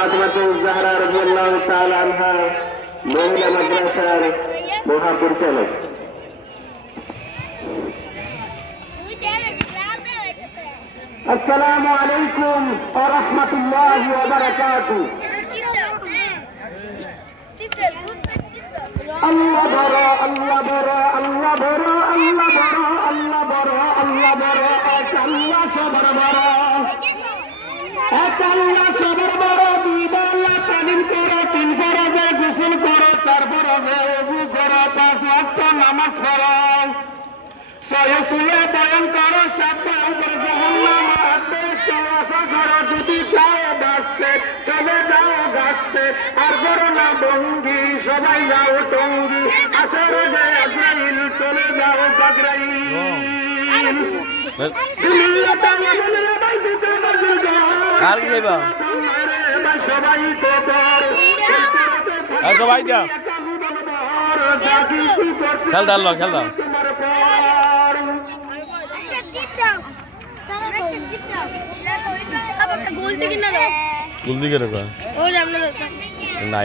ফাতিমাতুজ জাহরা রাদিয়াল্লাহু তাআলা আনহা মহিলা মাদ্রাসার মহাপরিচালক। আসসালামু আলাইকুম ওয়া রাহমাতুল্লাহি ওয়া বারাকাতুহু। আল্লাহ বড়, আল্লাহ বড়, আল্লাহ বড়, আল্লাহ বড়, আল্লাহ বড়, আল্লাহ বড়, এক আল্লাহ সবার বড়, এক আল্লাহ সবার বড়। দুই বেলা তালিম করো, তিন ফরজে গোসল করো, চার ফরজে ওযু করো, পাঁচ ওয়াক্ত নামাজ পড়ো, ছয় উসুলে বয়ান করো, সাত করে জাহান্নাম আদেশ আশা করো। যদি চাও বাঁচতে চলে যাও গাছতে, আর করো না বঙ্গি সবাই যাও টঙ্গি, আসার যে আজরাইল চলে যাও বাগরাইল। সবাই তো সবাই দাও খেল দাও খেল দাও গোল দিকে রেখো না